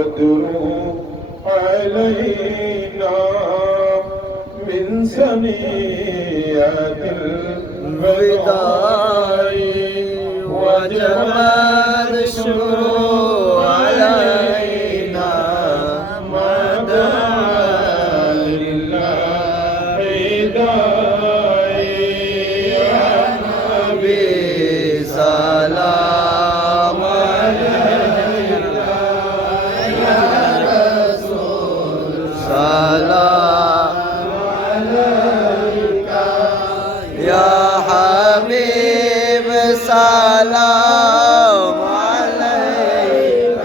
البدر علينا من ثنيات الوداع وجب الشكر علينا ما دعا لله داعي يا نبي سلام عليك يا رسول سلام عليك يا حبيب سلام عليك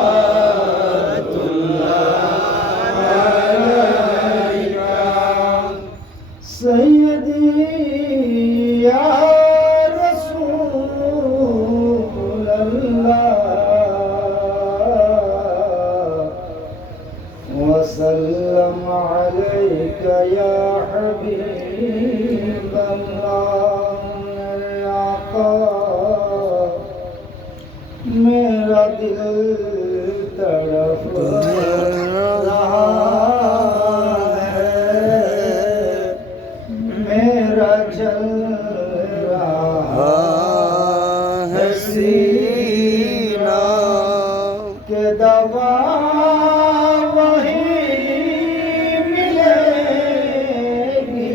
صلوات الله عليك سيدي يا رسول الله وسلم عليك يا حبيب الله मेरा दिल तड़प रहा है मेरा जल रहा है सीना के दवा वही मिलेगी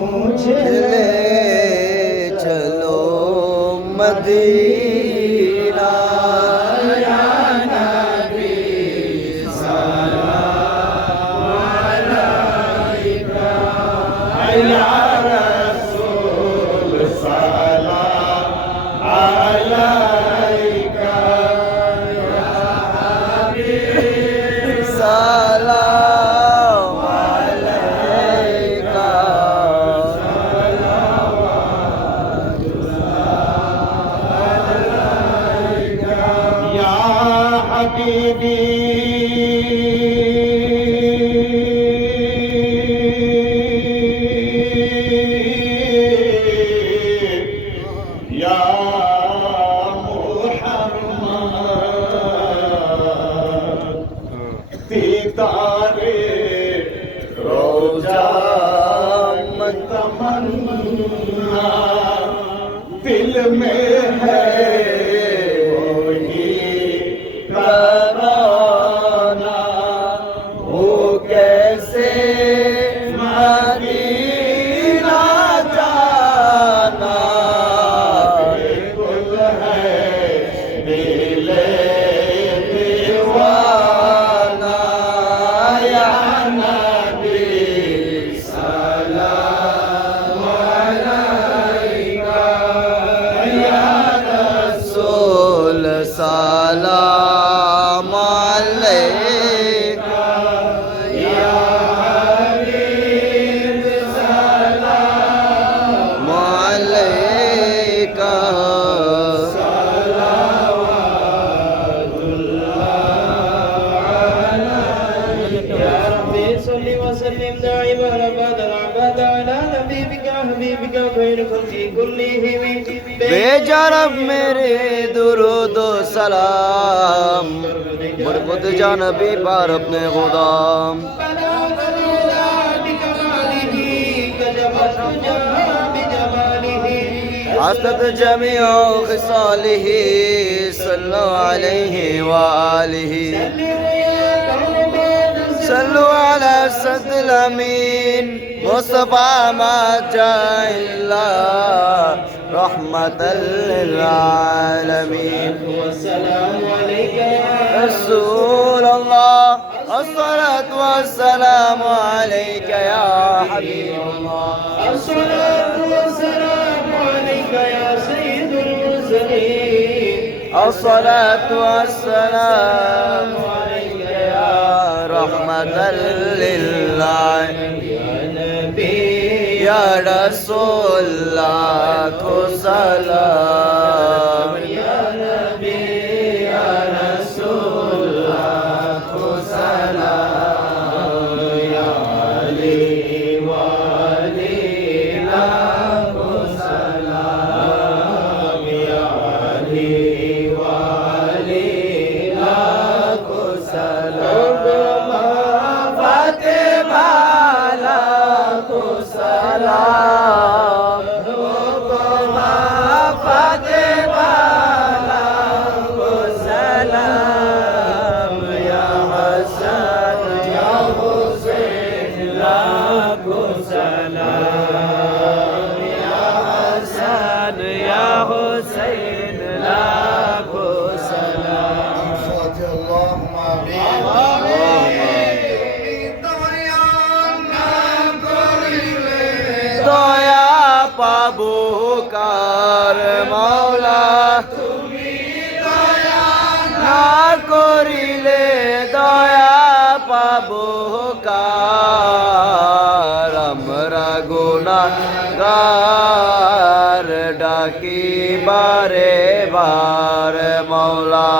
मुझे ले चलो मदीना या नबी सलाम अलैका या रसूल सलाम अलैका या हबीब सलाम अलैका حبيبي يا محمد في دار روضة तमन्ना दिल में है वही तराना वो कैसे मदीना जाना बिल्कुल है दिल दीवाना या नबी सलाम अलैका या रसूल सलाम अलैका या हबीब सलाम अलैका बेजरब मेरे दुरूद सलाम बरकत जानबी पर अपने गुलाम हसत जमीओ खिसालिही सल्लल्लाहु अलैहि वालिही सल्लु अला सद्दिल अमीन मुस्तफा मा जाइल्ला रहमतल लिल आलमीन वस्सलामु अलैका या रसूल अल्लाह अस्सलातु वस्सलामु अलैका या हबीब अल्लाह अस्सलातु वस्सलामु अलैका या सय्यिदुल मुरसलीन अस्सलातु वस्सलामु अलैका या रहमतल लिल आलमीन या नबी या रसूल लाखो सलाम या नबी या रसूल लाखो सलाम या अली वाली लाखो सलाम या अली वाली সালাম ফাতে বালা সালাম ইয়া হাসান ইয়া হুসাইন লাখো সালাম ইয়া হাসান ইয়া হুসাইন লাখো সালাম الفاتحة اللهم দয়া পাবো কার মাওলা তুমি দয়া না করিলে দয়া পাবো কার আমরা গুনাহগার ডাকি বারে বার মাওলা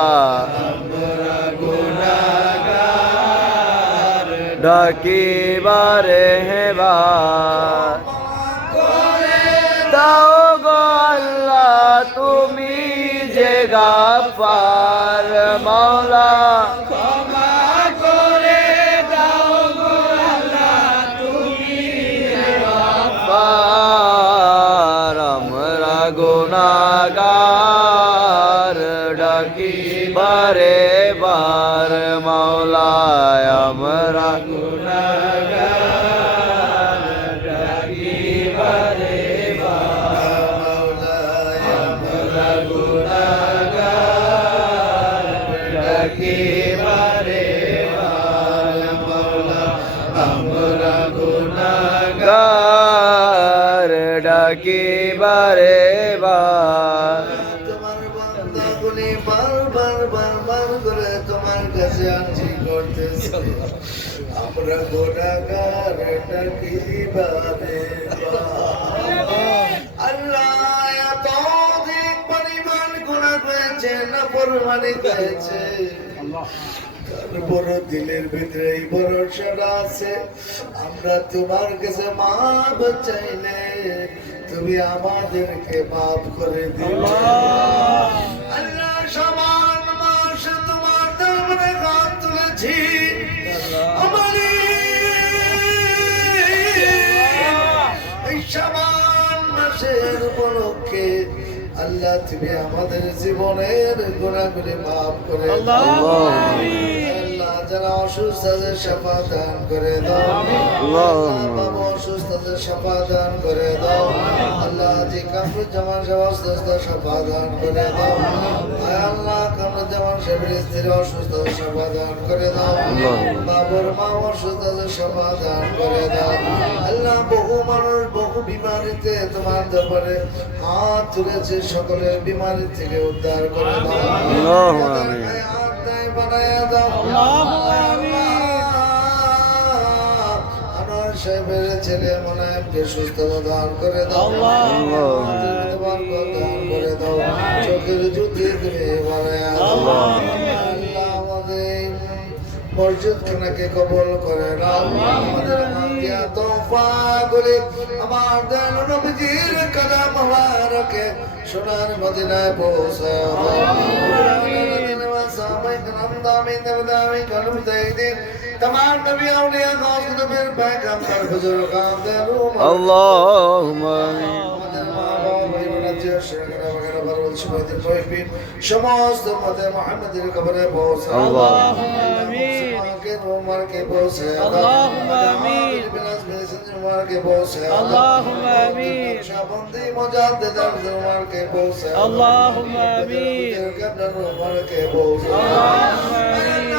ডাকি বারে হেবার দাও গো আল্লাহ তুমি যে গাফার মাওলা ক্ষমা করে দাও গো আল্লাহ তুমি যে গাফার আমরা গুনাহগার ডাকি বারে বার মাওলা আমরা গুনাহগার ডাকি বারে ডাকি বারে বার তোমার বান্দাগুলি বারবার বারবার করে তোমার কাছে আর্জি করতেছে আমরা গুনাহগার ডাকি বারে আল্লাহ এত অধিক পরিমাণ গুনাহ হয়েছে না পরমানি হয়েছে বড় দিলের ভিতরে এই ভরসাটা আছে আমরা তোমার কাছে মাপ চাইলে তুমি আমাদেরকে মাফ করে দিবে আল্লাহ সমান মাসে তোমার দরবারে হাত তুলেছি এই সমান মাসের উপলক্ষে আল্লাহ তুমি আমাদের জীবনের গুনাহগুলি মাফ করে দাও আল্লাহ যারা অসুস্থ আছে শাফা দান করে দাও বাবা অসুস্থ আছে শাফা দান করে দাও আল্লাহ যে কামরুজ্জামান সাহেব অসুস্থ শাফা দান করে দাও আল্লাহ কামরুজ্জামান সাহেবের স্ত্রী অসুস্থ শাফা দান করে দাও বাবুর মা অসুস্থ আছে শাফা দান করে দাও আল্লাহ বহু মানুষ বহু বিমারিতে তোমার দরবারে হাত তুলেছে সকলের বিমারি থেকে উদ্ধার করে দাও হাত দেয় বানায় দাও আনোয়ার সাহেবের ছেলে মোনায়েমকে সুস্থতা দান করে দাও দান করে দাও চোখের জ্যোতি তুমি বানায় দাও আল্লাহ আমাদের মসজিদ খানাকে কবল করে নাও আমাদের হাতিয়া তোফা গুলি আমার দয়ালু নবীজির কদম মুবারকে সোনার মদিনায় পৌঁছে तमाम नबी औलिया गौस नबीर पैगंबर बुजुर्ग اللهم সমস্ত মতে মুহাম্মাদের কবরে পৌঁছে اللهم آمين उमर के बोसे اللهم آمين उमर के बोसे اللهم آمين शाबंदी मुजाद्दिद उमर के बोसे اللهم آمين उमर के बोसे اللهم آمين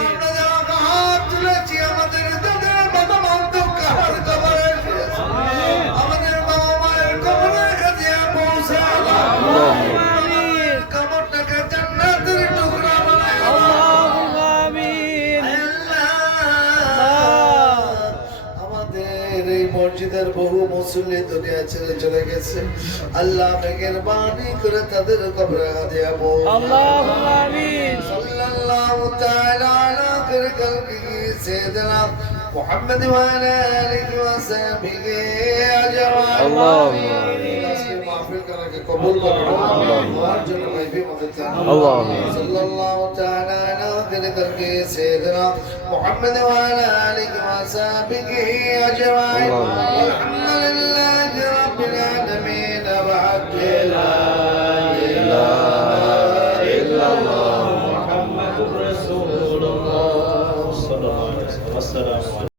আমাদের দাদার বাবা মন্দ কাহার কবরে আমাদের বাবা মায়ের কবরে কাছে পৌঁছে اللهم آمين কবরটাকে জান্নাতের টুকরা বানায় اللهم آمين আমাদের এই মসজিদের বহু মুসল্লি দুনিয়া ছেড়ে চলে গেছে আল্লাহ মেহেরবানি করে তাদের কবরে হাদিয়া পৌঁছে اللهم آمين সাল্লাল্লাহু তাআলা আলা খালিকি সাইয়্যিদিনা মুহাম্মদ ওয়া আলা আলিহি ওয়া সাহবিহি আজমাইন اللهم آمين আজকে মাহফিল তারাকে কবুল করুন আমার জন্য ভাইবি মদদ চান আল্লাহুম্মা সাল্লাল্লাহু তাআলা আলা খায়রি সাইয়্যিদিনা মুহাম্মদ ওয়া আলা আলিহি ওয়া সাহবিহি আজমাইন আলহামদুলিল্লাহি রাব্বিল আলামিন ওয়া ইলাহা ইল্লাল্লাহ মুহাম্মাদুর রাসূলুল্লাহ সাল্লাল্লাহু আলাইহি ওয়াসাল্লাম।